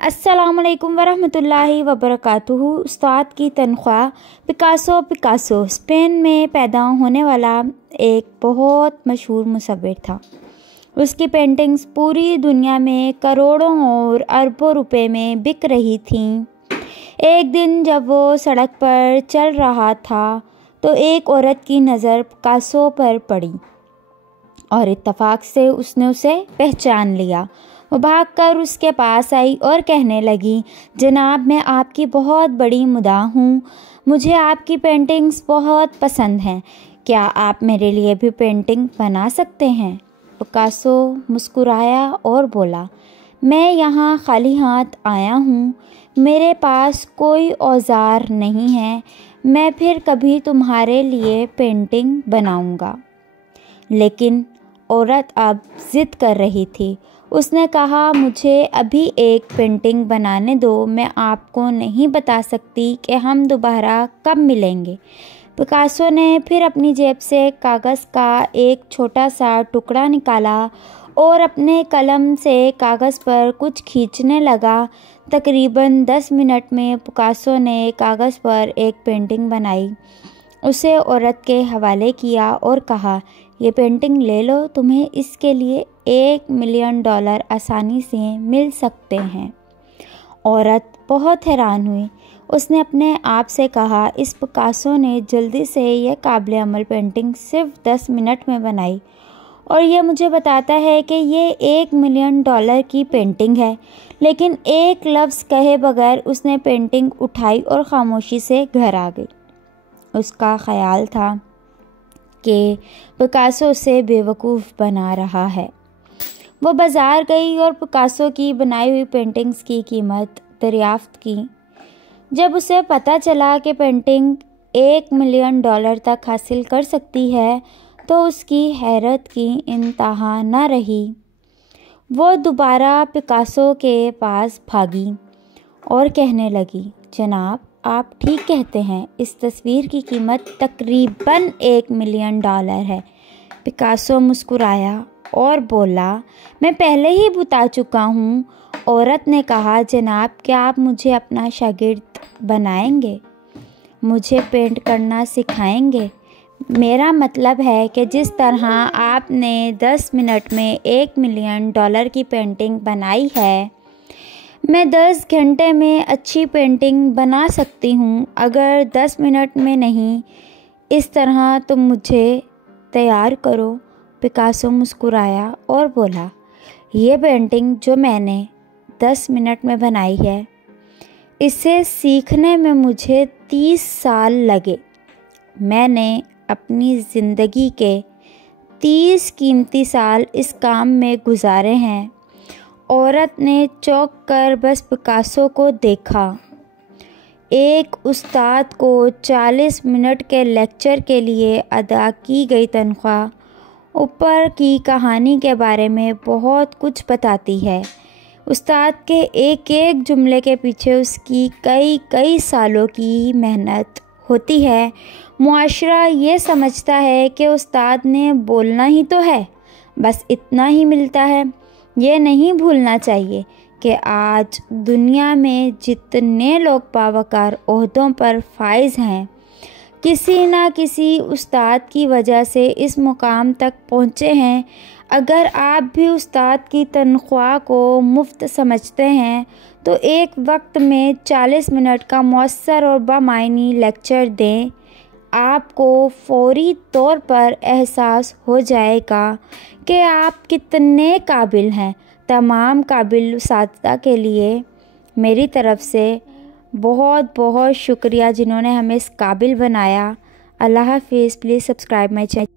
अस्सलाम वालेकुम वरहमतुल्लाहि वबरकातुहू। उस्ताद की तनख्वाह। पिकासो स्पेन में पैदा होने वाला एक बहुत मशहूर मुसव्विर था। उसकी पेंटिंग्स पूरी दुनिया में करोड़ों और अरबों रुपए में बिक रही थीं। एक दिन जब वो सड़क पर चल रहा था तो एक औरत की नज़र पिकासो पर पड़ी और इत्तफाक से उसने उसे पहचान लिया। वो भागकर उसके पास आई और कहने लगी, जनाब, मैं आपकी बहुत बड़ी मुदाह हूँ। मुझे आपकी पेंटिंग्स बहुत पसंद हैं। क्या आप मेरे लिए भी पेंटिंग बना सकते हैं? पिकासो मुस्कुराया और बोला, मैं यहाँ खाली हाथ आया हूँ। मेरे पास कोई औजार नहीं है। मैं फिर कभी तुम्हारे लिए पेंटिंग बनाऊँगा। लेकिन औरत अब ज़िद कर रही थी। उसने कहा, मुझे अभी एक पेंटिंग बनाने दो। मैं आपको नहीं बता सकती कि हम दोबारा कब मिलेंगे। पिकासो ने फिर अपनी जेब से कागज़ का एक छोटा सा टुकड़ा निकाला और अपने कलम से कागज़ पर कुछ खींचने लगा। तकरीबन 10 मिनट में पिकासो ने कागज़ पर एक पेंटिंग बनाई, उसे औरत के हवाले किया और कहा, ये पेंटिंग ले लो, तुम्हें इसके लिए $1 मिलियन आसानी से मिल सकते हैं। औरत बहुत हैरान हुई। उसने अपने आप से कहा, इस पिकासो ने जल्दी से यह काबिल अमल पेंटिंग सिर्फ 10 मिनट में बनाई और यह मुझे बताता है कि ये $1 मिलियन की पेंटिंग है। लेकिन एक लफ्ज़ कहे बगैर उसने पेंटिंग उठाई और खामोशी से घर आ गई। उसका ख्याल था कि पिकासो उसे बेवकूफ़ बना रहा है। वो बाज़ार गई और पिकासो की बनाई हुई पेंटिंग्स की कीमत दरियाफ्त की। जब उसे पता चला कि पेंटिंग $1 मिलियन तक हासिल कर सकती है तो उसकी हैरत की इंतहा न रही। वो दोबारा पिकासो के पास भागी और कहने लगी, जनाब, आप ठीक कहते हैं, इस तस्वीर की कीमत तकरीबन $1 मिलियन है। पिकासो मुस्कुराया और बोला, मैं पहले ही बता चुका हूँ। औरत ने कहा, जनाब, क्या आप मुझे अपना शागिर्द बनाएंगे? मुझे पेंट करना सिखाएंगे? मेरा मतलब है कि जिस तरह आपने 10 मिनट में $1 मिलियन की पेंटिंग बनाई है, मैं 10 घंटे में अच्छी पेंटिंग बना सकती हूँ। अगर 10 मिनट में नहीं, इस तरह तुम मुझे तैयार करो। पिकासो मुस्कुराया और बोला, ये पेंटिंग जो मैंने 10 मिनट में बनाई है, इसे सीखने में मुझे 30 साल लगे। मैंने अपनी ज़िंदगी के 30 कीमती साल इस काम में गुजारे हैं। औरत ने चौंक कर बस पिकासो को देखा। एक उस्ताद को 40 मिनट के लेक्चर के लिए अदा की गई तनख्वाह ऊपर की कहानी के बारे में बहुत कुछ बताती है। उस्ताद के एक एक जुमले के पीछे उसकी कई सालों की मेहनत होती है। मुआशरा ये समझता है कि उस्ताद ने बोलना ही तो है, बस इतना ही मिलता है। ये नहीं भूलना चाहिए कि आज दुनिया में जितने लोग बावकार ओहदों पर फाइज हैं, किसी ना किसी उस्ताद की वजह से इस मुकाम तक पहुँचे हैं। अगर आप भी उस्ताद की तनख्वाह को मुफ्त समझते हैं तो एक वक्त में 40 मिनट का मौसर और बामायनी लेक्चर दें। आपको फौरी तौर पर एहसास हो जाएगा कि आप कितने काबिल हैं। तमाम काबिल उस्ताद के लिए मेरी तरफ़ से बहुत बहुत शुक्रिया, जिन्होंने हमें इस काबिल बनाया। अल्लाह हाफ़िज़। Please subscribe my channel.